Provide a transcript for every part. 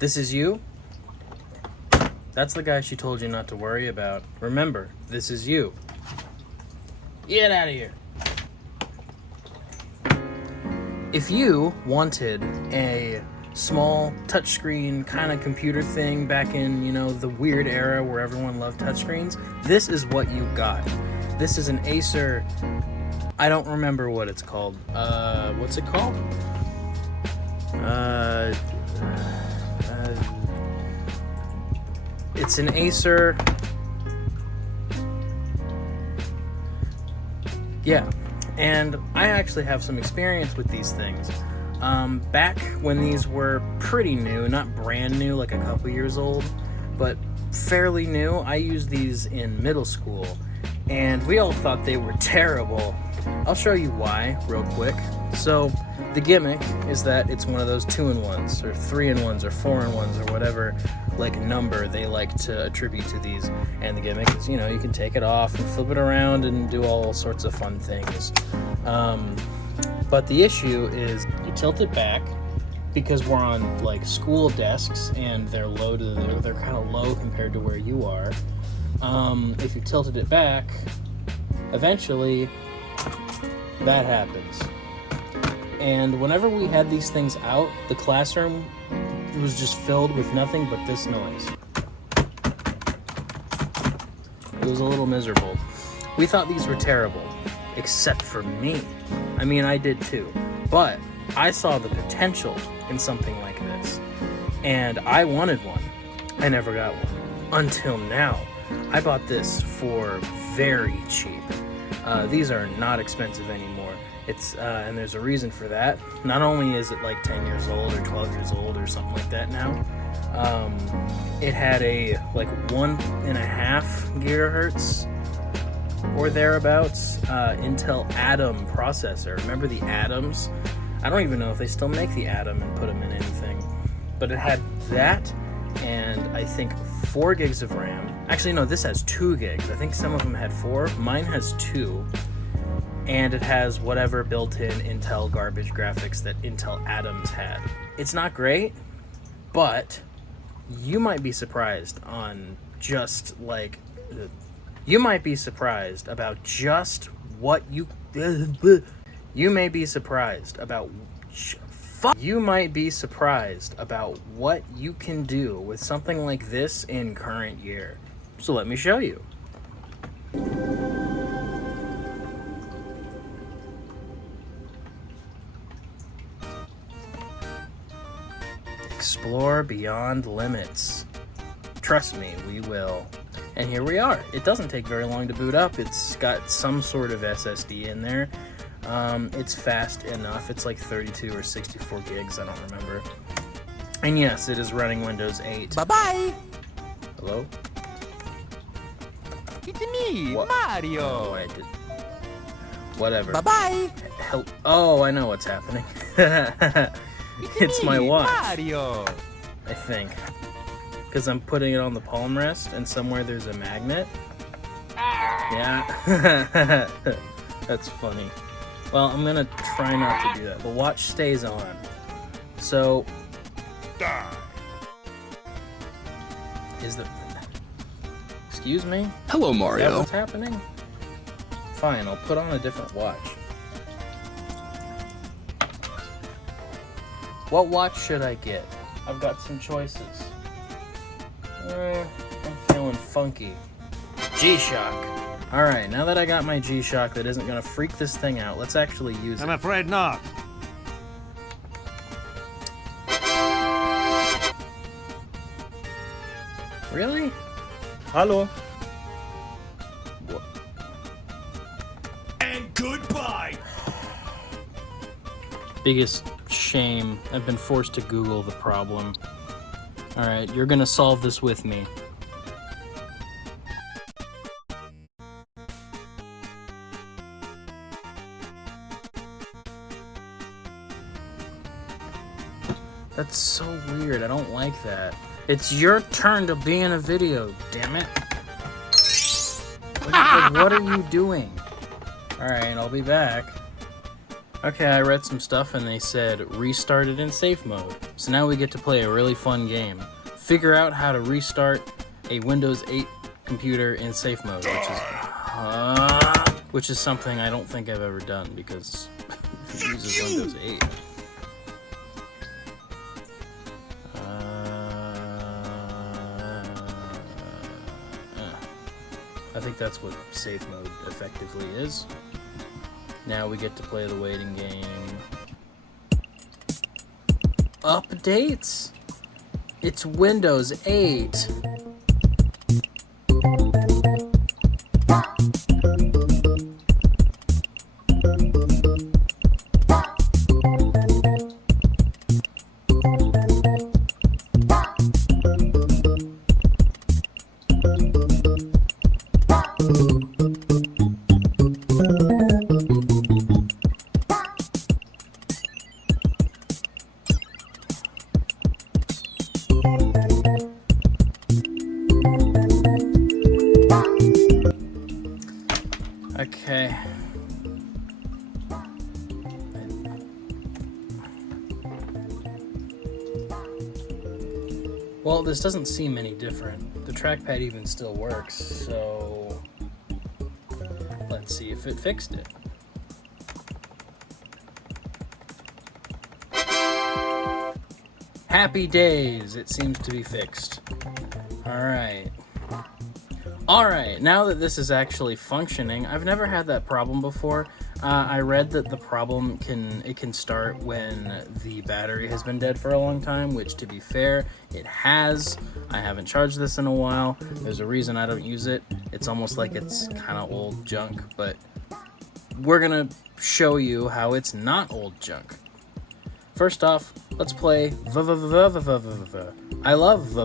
This is you? That's the guy she told you not to worry about. Remember, this is you. Get out of here. If you wanted a small touchscreen kind of computer thing back in, you know, the weird era where everyone loved touchscreens, this is what you got. This is an Acer. I don't remember what it's called. What's it called? It's an Acer. Yeah, and I actually have some experience with these things. Back when these were pretty new, not brand new, like a couple years old, but fairly new, I used these in middle school, and we all thought they were terrible. I'll show you why real quick. So the gimmick is that it's one of those 2-in-1s or 3-in-1s or 4-in-1s or whatever like number they like to attribute to these, and the gimmick is, you know, you can take it off and flip it around and do all sorts of fun things. But the issue is you tilt it back because we're on like school desks and they're low to they're kind of low compared to where you are. If you tilted it back, eventually that happens. And whenever we had these things out, the classroom was just filled with nothing but this noise. It was a little miserable. We thought these were terrible, except for me. I mean, I did too. But I saw the potential in something like this, and I wanted one. I never got one. Until now. I bought this for very cheap. These are not expensive anymore. And there's a reason for that. Not only is it like 10 years old or 12 years old or something like that now, it had a like 1.5 gigahertz or thereabouts Intel Atom processor. Remember the Atoms? I don't even know if they still make the Atom and put them in anything. But it had that, and I think 4 gigs of RAM. Actually, no, this has 2 gigs. I think some of them had 4. Mine has 2. And it has whatever built-in Intel garbage graphics that Intel Atoms had. It's not great, but you might be surprised on just like... You might be surprised about just what you... You may be surprised about... You might be surprised about what you can do with something like this in current year. So let me show you. Explore beyond limits. Trust me, we will. And here we are. It doesn't take very long to boot up. It's got some sort of SSD in there. It's fast enough. It's like 32 or 64 gigs, I don't remember. And yes, it is running Windows 8. Bye-bye! Hello? It's me, What? Mario! Oh, I did. Whatever. Bye-bye! Oh, I know what's happening. It's my watch, Mario! I think. Because I'm putting it on the palm rest, and somewhere there's a magnet. Yeah. That's funny. Well, I'm gonna try not to do that. The watch stays on. So... Is the... Excuse me? Hello, Is that Mario. what's happening? Fine, I'll put on a different watch. What watch should I get? I've got some choices. I'm feeling funky. G-Shock. Alright, now that I got my G-Shock that isn't gonna freak this thing out, let's actually use it. I'm afraid not. Really? Hallo. What? And goodbye. Biggest shame. I've been forced to Google the problem. Alright, you're gonna solve this with me. That's so weird. I don't like that. It's your turn to be in a video, damn it. What are you doing? Alright, I'll be back. Okay, I read some stuff and they said restart it in safe mode. So now we get to play a really fun game. Figure out how to restart a Windows 8 computer in safe mode, which is something I don't think I've ever done because it uses Windows 8. I think that's what safe mode effectively is. Now we get to play the waiting game. Updates? It's Windows 8. Okay. Well, this doesn't seem any different. The trackpad even still works, so let's see if it fixed it. Happy days! It seems to be fixed. Alright. Alright, now that this is actually functioning, I've never had that problem before. I read that the problem can start when the battery has been dead for a long time, which, to be fair, it has. I haven't charged this in a while. There's a reason I don't use it. It's almost like it's kind of old junk, but we're gonna show you how it's not old junk. First off, let's play I love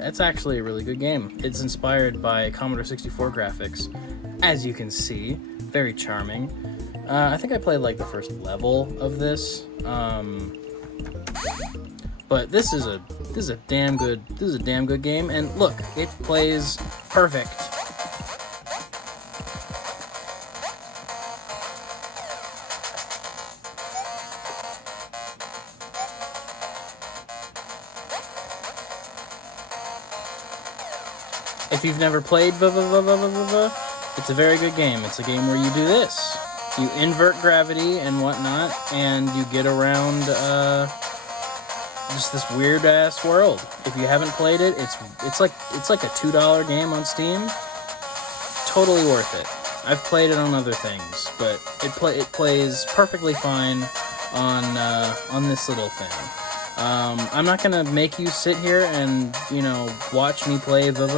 it's actually a really good game. It's inspired by Commodore 64 graphics, as you can see. Very charming. I think I played like the first level of this, but this is a damn good game. And look, it plays perfect. If you've never played it's a very good game. It's a game where you do this. You invert gravity and whatnot, and you get around just this weird ass world. If you haven't played it, it's like a $2 game on Steam. Totally worth it. I've played it on other things, but it plays perfectly fine on this little thing. I'm not gonna make you sit here and, you know, watch me play but,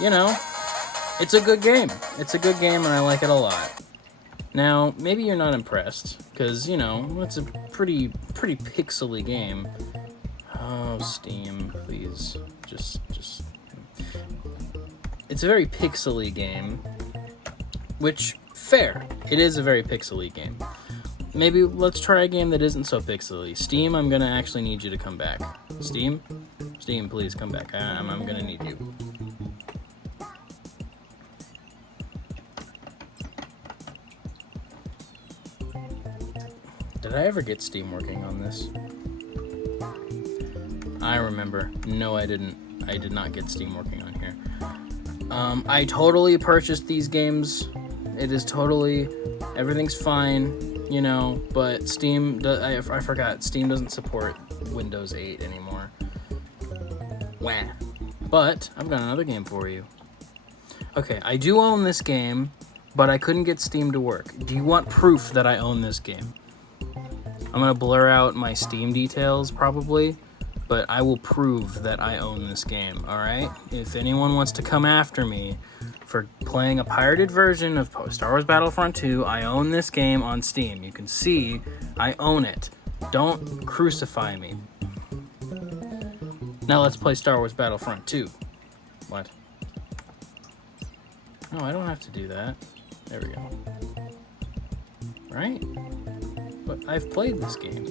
you know, it's a good game. It's a good game and I like it a lot. Now, maybe you're not impressed, because, you know, it's a pretty pixely game. Oh, Steam, please, just... It's a very pixely game, which, fair, it is a very pixely game. Maybe let's try a game that isn't so pixely. Steam, I'm gonna actually need you to come back. Steam, please come back. I'm gonna need you. Did I ever get Steam working on this? I remember. No, I didn't. I did not get Steam working on here. I totally purchased these games. It is totally... Everything's fine. You know, but Steam, I forgot, Steam doesn't support Windows 8 anymore. Wah. But, I've got another game for you. Okay, I do own this game, but I couldn't get Steam to work. Do you want proof that I own this game? I'm gonna blur out my Steam details, probably, but I will prove that I own this game, alright? If anyone wants to come after me for playing a pirated version of Star Wars Battlefront 2, I own this game on Steam. You can see I own it. Don't crucify me. Now let's play Star Wars Battlefront 2. What? No, I don't have to do that. There we go. Right? But I've played this game.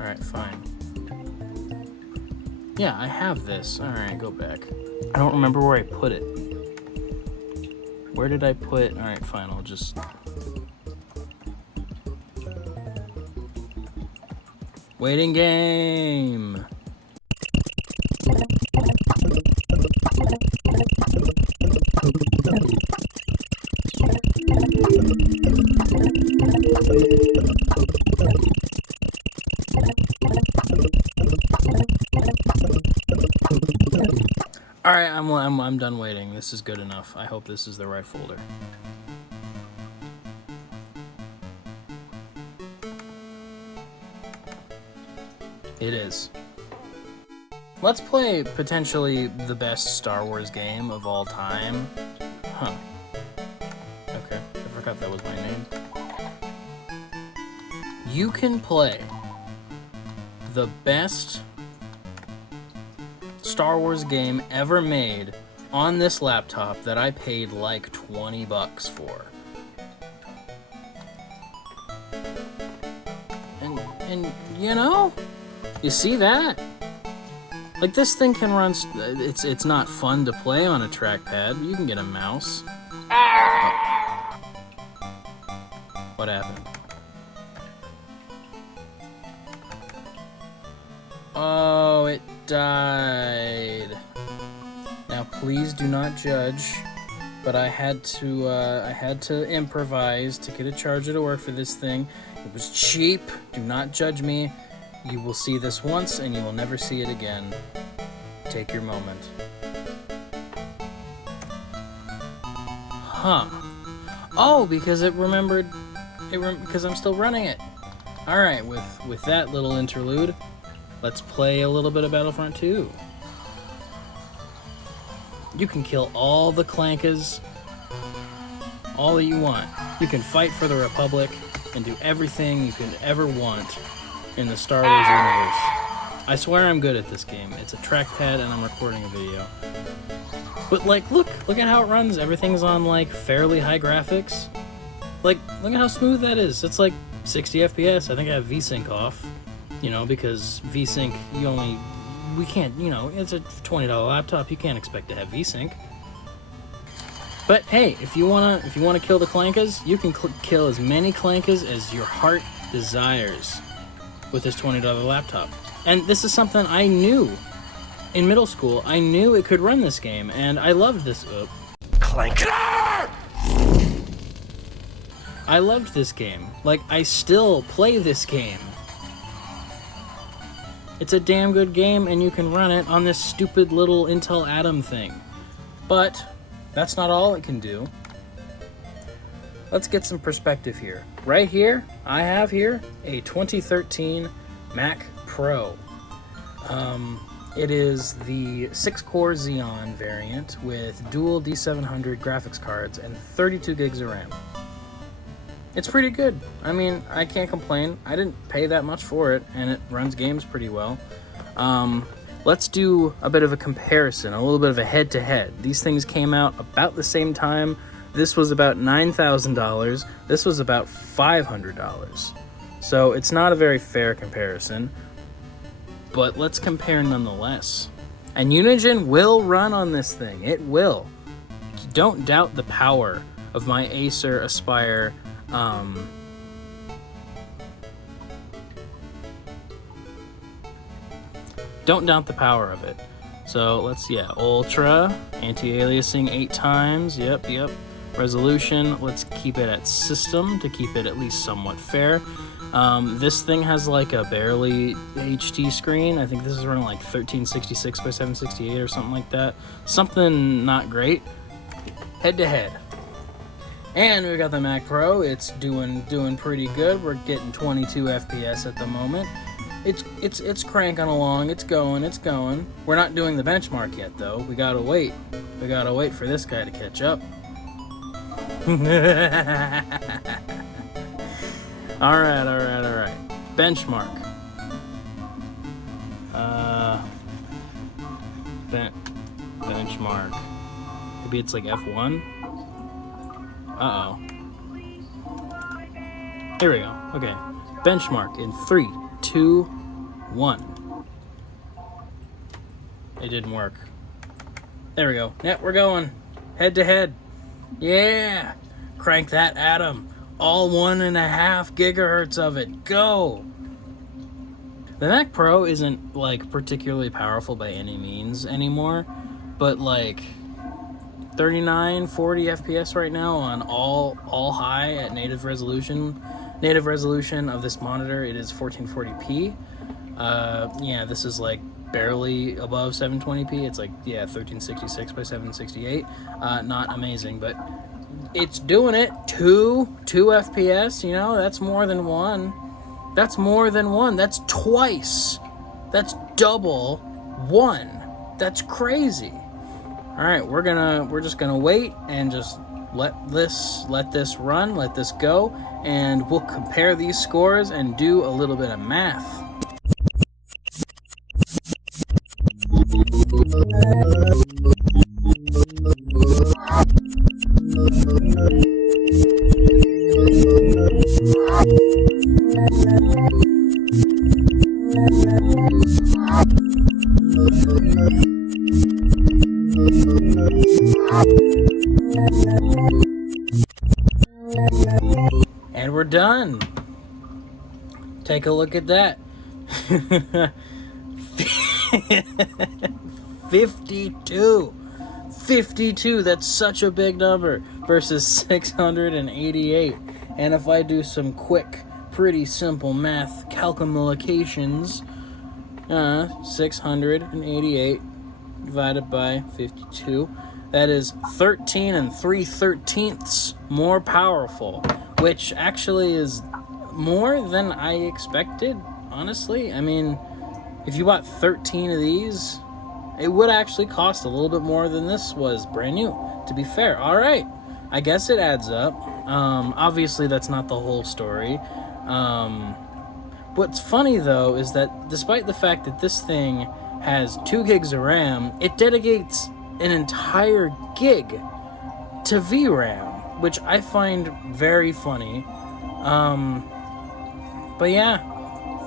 Alright, fine. Yeah, I have this. Alright, go back. I don't remember where I put it. Where did I put? All right, fine. I'll just. Waiting game. All right, I'm done waiting. This is good enough. I hope this is the right folder. It is. Let's play potentially the best Star Wars game of all time. Huh. Okay, I forgot that was my name. You can play the best Star Wars game ever made on this laptop that I paid like $20 for. And you know, you see that? Like, this thing can run, it's not fun to play on a trackpad. You can get a mouse. Oh. What happened? Oh, it died. Now, please do not judge, but I had to improvise to get a charger to work for this thing. It was cheap. Do not judge me. You will see this once, and you will never see it again. Take your moment. Huh. Oh, because it remembered... because I'm still running it. Alright, with that little interlude, let's play a little bit of Battlefront 2. You can kill all the clankers, all that you want. You can fight for the Republic and do everything you could ever want in the Star Wars universe. I swear I'm good at this game. It's a trackpad and I'm recording a video. But like, look at how it runs. Everything's on like fairly high graphics. Like, look at how smooth that is. It's like 60 FPS. I think I have VSync off. You know, because VSync, we can't, you know, it's a $20 laptop. You can't expect to have VSync. But hey, if you wanna kill the clankers, you can kill as many clankers as your heart desires with this $20 laptop. And this is something I knew in middle school. I knew it could run this game, and I loved this. Clanker! I loved this game. Like, I still play this game. It's a damn good game, and you can run it on this stupid little Intel Atom thing. But that's not all it can do. Let's get some perspective here. Right here, I have here a 2013 Mac Pro. It is the 6-core Xeon variant with dual D700 graphics cards and 32 gigs of RAM. It's pretty good. I mean, I can't complain. I didn't pay that much for it, and it runs games pretty well. Let's do a bit of a comparison, a little bit of a head-to-head. These things came out about the same time. This was about $9,000. This was about $500. So it's not a very fair comparison, but let's compare nonetheless. And Unigine will run on this thing. It will. Don't doubt the power of my Acer Aspire don't doubt the power of it. So let's, Ultra, anti-aliasing 8 times, yep. Resolution, let's keep it at system to keep it at least somewhat fair. This thing has like a barely HD screen. I think this is running like 1366 by 768 or something like that. Something not great. Head to head. And we got the Mac Pro. It's doing pretty good. We're getting 22 FPS at the moment. It's cranking along. It's going. We're not doing the benchmark yet though. We gotta wait. We gotta wait for this guy to catch up. All right. Benchmark. Benchmark. Maybe it's like F1. Uh-oh. Here we go. Okay. Benchmark in 3, 2, 1. It didn't work. There we go. Yeah, we're going. Head to head. Yeah! Crank that atom. All 1.5 gigahertz of it. Go! The Mac Pro isn't, like, particularly powerful by any means anymore, but, like, 39, 40 FPS right now on all high at native resolution. Native resolution of this monitor, it is 1440p. Yeah, this is, like, barely above 720p. It's, like, yeah, 1366 by 768. Not amazing, but it's doing it. 2 FPS, you know, that's more than one. That's more than one. That's twice. That's double one. That's crazy. All right, we're just gonna wait and just let this run, let this go, and we'll compare these scores and do a little bit of math. And we're done. Take a look at that. 52. 52, that's such a big number, versus 688. And if I do some quick, pretty simple math calculations, 688 divided by 52, that is 13 3/13 more powerful, which actually is more than I expected, honestly. I mean, if you bought 13 of these, it would actually cost a little bit more than this was brand new, to be fair. All right, I guess it adds up. Obviously, that's not the whole story. What's funny, though, is that despite the fact that this thing has 2 gigs of RAM, it dedicates an entire gig to VRAM, which I find very funny. But yeah,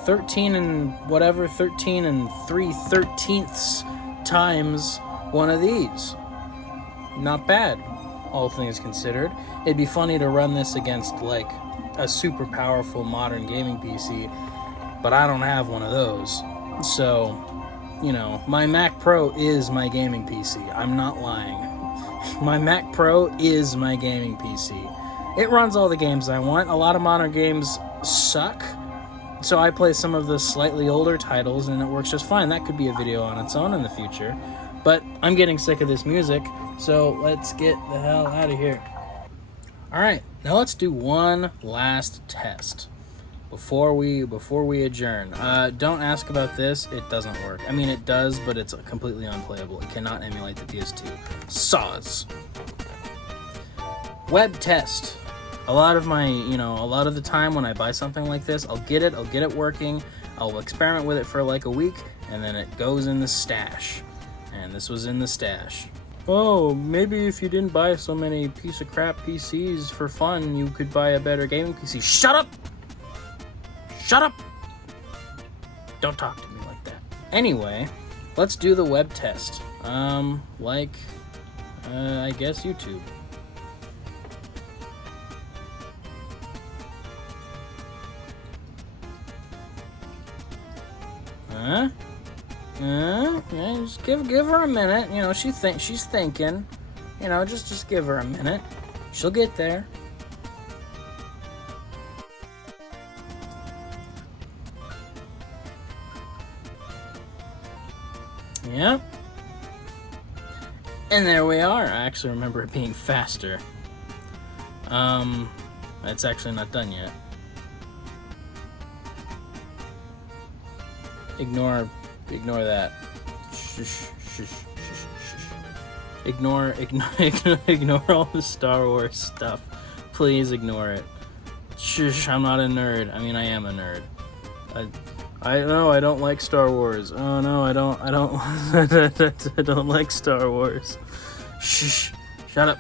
13 and 3/13 times one of these. Not bad, all things considered. It'd be funny to run this against, like, a super powerful modern gaming PC, but I don't have one of those. So, you know, my Mac Pro is my gaming PC. I'm not lying. My Mac Pro is my gaming PC. It runs all the games I want. A lot of modern games suck, so I play some of the slightly older titles and it works just fine. That could be a video on its own in the future. But I'm getting sick of this music, so let's get the hell out of here. Alright, now let's do one last test before we adjourn. Don't ask about this, it doesn't work. I mean, it does, but it's completely unplayable. It cannot emulate the PS2. Saws. Web test. A lot of the time when I buy something like this, I'll get it working, I'll experiment with it for like a week, and then it goes in the stash. And this was in the stash. Oh, maybe if you didn't buy so many piece of crap PCs for fun, you could buy a better gaming PC. Shut up! Shut up! Don't talk to me like that. Anyway, let's do the web test. I guess YouTube. Yeah, just give her a minute. You know, she's thinking. You know, just give her a minute. She'll get there. Yep. And there we are. I actually remember it being faster. It's actually not done yet. Ignore that. Ignore all the Star Wars stuff. Please ignore it. Shush, I'm not a nerd. I mean, I am a nerd. I know I don't like Star Wars. Oh no, I don't I don't like Star Wars. Shh. Shut up.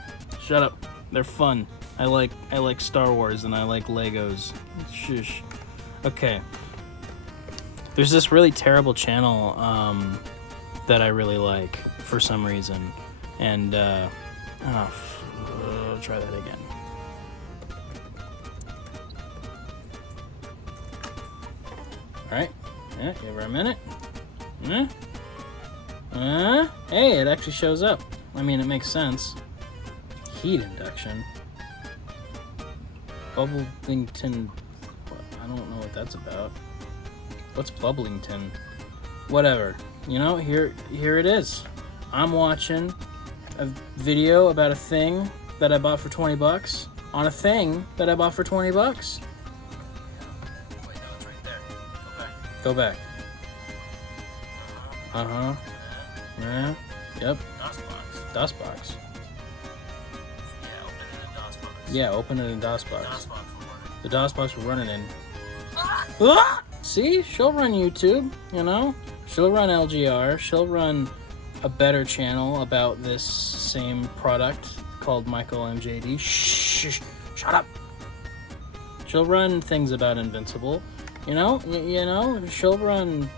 They're fun. I like Star Wars and I like Legos. Shush. Okay. There's this really terrible channel that I really like for some reason, and gotta try that again. Alright. Yeah, give her a minute. Hey, it actually shows up. I mean, it makes sense. Heat induction. Bubblington. I don't know what that's about. What's Bubblington? Whatever. You know, here it is. I'm watching a video about a thing that I bought for 20 bucks on a thing that I bought for 20 bucks. Wait, no, it's right there. Go back. Uh-huh. Yeah. Yep. DOSBox. Yeah, open it in DOSBox. The DOSBox we're running in. Ah! See? She'll run YouTube, you know? She'll run LGR. She'll run a better channel about this same product called Michael MJD. Shh! Shut up! She'll run things about Invincible. You know? She'll run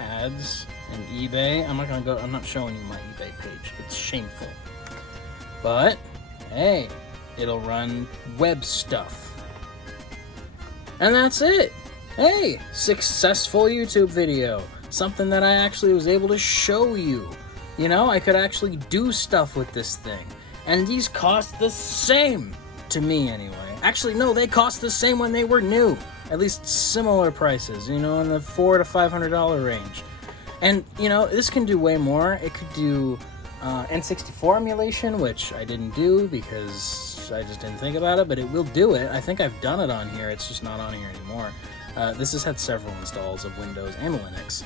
ads and eBay. I'm not showing you my eBay page. It's shameful. But, hey, it'll run web stuff. And that's it. Hey, successful YouTube video. Something that I actually was able to show you. You know, I could actually do stuff with this thing. And these cost the same, to me anyway. Actually, no, they cost the same when they were new. At least similar prices, you know, in the $400 to $500 range. And, you know, this can do way more. It could do N64 emulation, which I didn't do because I just didn't think about it, but it will do it. I think I've done it on here. It's just not on here anymore. This has had several installs of Windows and Linux.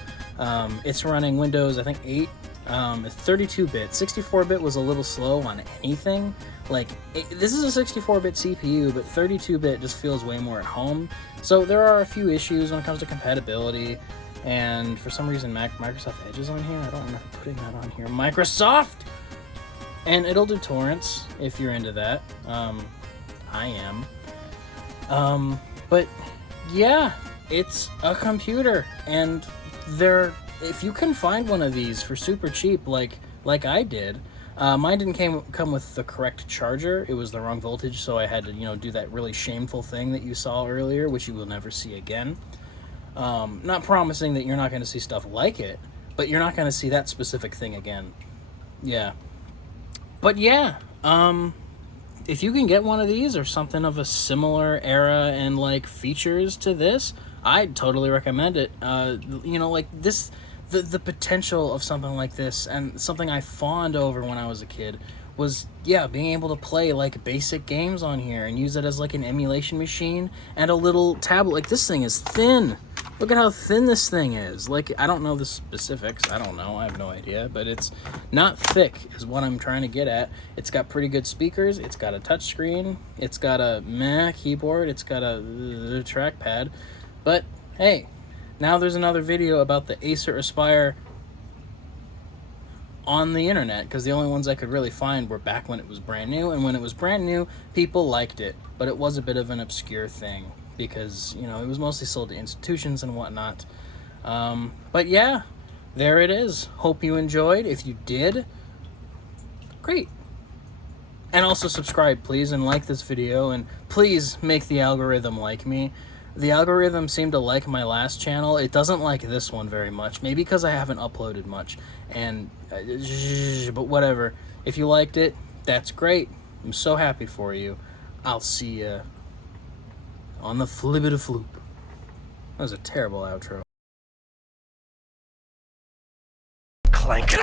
It's running Windows, I think, 8. It's 32-bit. 64-bit was a little slow on anything. Like, this is a 64-bit CPU, but 32-bit just feels way more at home. So there are a few issues when it comes to compatibility. And for some reason, Microsoft Edge is on here. I don't remember putting that on here. Microsoft! And it'll do torrents if you're into that. I am. But yeah, it's a computer. And if you can find one of these for super cheap, like I did, mine didn't come with the correct charger. It was the wrong voltage, so I had to, do that really shameful thing that you saw earlier, which you will never see again. Not promising that you're not going to see stuff like it, but you're not going to see that specific thing again. Yeah. But yeah, if you can get one of these or something of a similar era and like features to this, I'd totally recommend it. Like this, the potential of something like this and something I fawned over when I was a kid was, being able to play like basic games on here and use it as like an emulation machine and a little tablet. Like, this thing is thin. Look at how thin this thing is. Like, I don't know the specifics. I don't know. I have no idea. But it's not thick is what I'm trying to get at. It's got pretty good speakers. It's got a touch screen. It's got a keyboard. It's got a trackpad. But, hey, now there's another video about the Acer Aspire on the internet, because the only ones I could really find were back when it was brand new, and when it was brand new, people liked it, but it was a bit of an obscure thing, because, it was mostly sold to institutions and whatnot. But yeah, there it is. Hope you enjoyed. If you did, great. And also subscribe, please, and like this video, and please make the algorithm like me. The algorithm seemed to like my last channel. It doesn't like this one very much. Maybe because I haven't uploaded much. But whatever. If you liked it, that's great. I'm so happy for you. I'll see ya on the flippity-floop. That was a terrible outro. Clank.